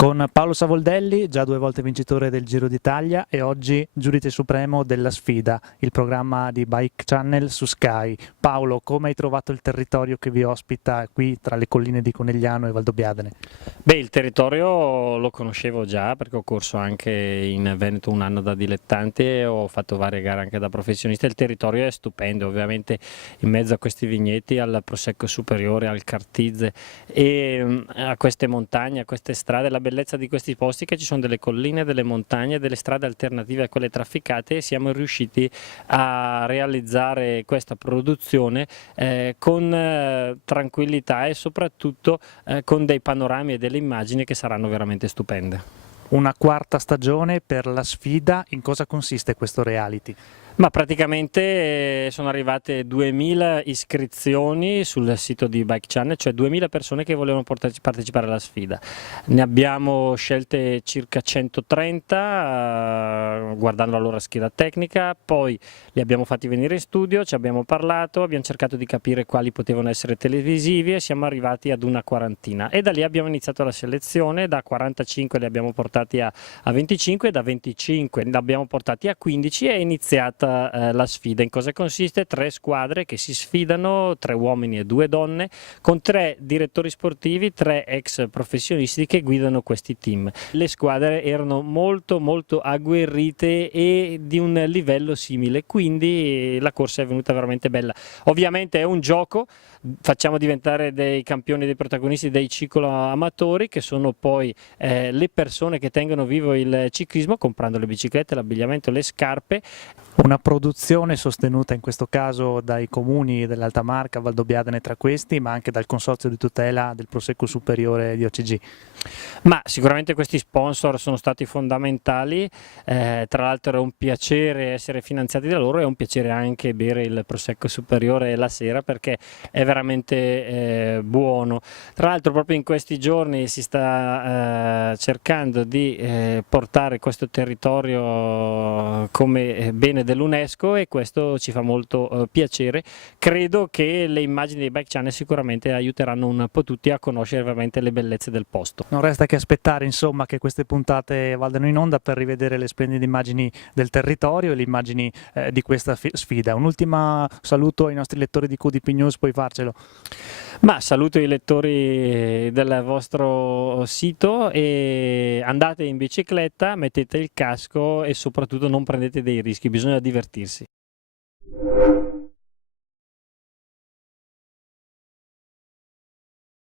Con Paolo Savoldelli, già 2 volte vincitore del Giro d'Italia e oggi giudice supremo della Sfida, il programma di Bike Channel su Sky. Paolo, come hai trovato il territorio che vi ospita qui tra le colline di Conegliano e Valdobbiadene? Beh, il territorio lo conoscevo già perché ho corso anche in Veneto un anno da dilettante e ho fatto varie gare anche da professionista. Il territorio è stupendo, ovviamente in mezzo a questi vigneti, al Prosecco Superiore, al Cartizze e a queste montagne, a queste strade. La bellezza di questi posti è che ci sono delle colline, delle montagne, delle strade alternative a quelle trafficate e siamo riusciti a realizzare questa produzione con tranquillità e soprattutto con dei panorami e delle immagini che saranno veramente stupende. Una quarta stagione per la Sfida, in cosa consiste questo reality? Ma praticamente sono arrivate 2000 iscrizioni sul sito di Bike Channel, cioè 2000 persone che volevano partecipare alla sfida. Ne abbiamo scelte circa 130 guardando la loro scheda tecnica, poi li abbiamo fatti venire in studio, ci abbiamo parlato, abbiamo cercato di capire quali potevano essere televisivi e siamo arrivati ad una quarantina e da lì abbiamo iniziato la selezione, da 45 li abbiamo portati a 25, da 25 li abbiamo portati a 15 e è iniziata la sfida. In cosa consiste? 3 squadre che si sfidano, 3 uomini e 2 donne, con 3 direttori sportivi, 3 ex professionisti che guidano questi team. Le squadre erano molto agguerrite e di un livello simile, quindi la corsa è venuta veramente bella. Ovviamente è un gioco, facciamo diventare dei campioni, dei protagonisti dei cicloamatori, che sono poi le persone che tengono vivo il ciclismo comprando le biciclette, l'abbigliamento, le scarpe. Una produzione sostenuta in questo caso dai comuni dell'Alta Marca, Valdobbiadene tra questi, ma anche dal Consorzio di tutela del Prosecco Superiore di OCG. Ma sicuramente questi sponsor sono stati fondamentali, tra l'altro è un piacere essere finanziati da loro, è un piacere anche bere il Prosecco Superiore la sera perché è veramente buono. Tra l'altro proprio in questi giorni si sta cercando di portare questo territorio come bene dell'UNESCO e questo ci fa molto piacere. Credo che le immagini dei Bike Channel sicuramente aiuteranno un po' tutti a conoscere veramente le bellezze del posto. Non resta che aspettare insomma che queste puntate vadano in onda per rivedere le splendide immagini del territorio e le immagini di questa sfida. Un ultimo saluto ai nostri lettori di QDP News, puoi farcelo? Ma saluto i lettori del vostro sito e andate in bicicletta, mettete il casco e soprattutto non prendete dei rischi, bisogna divertirsi.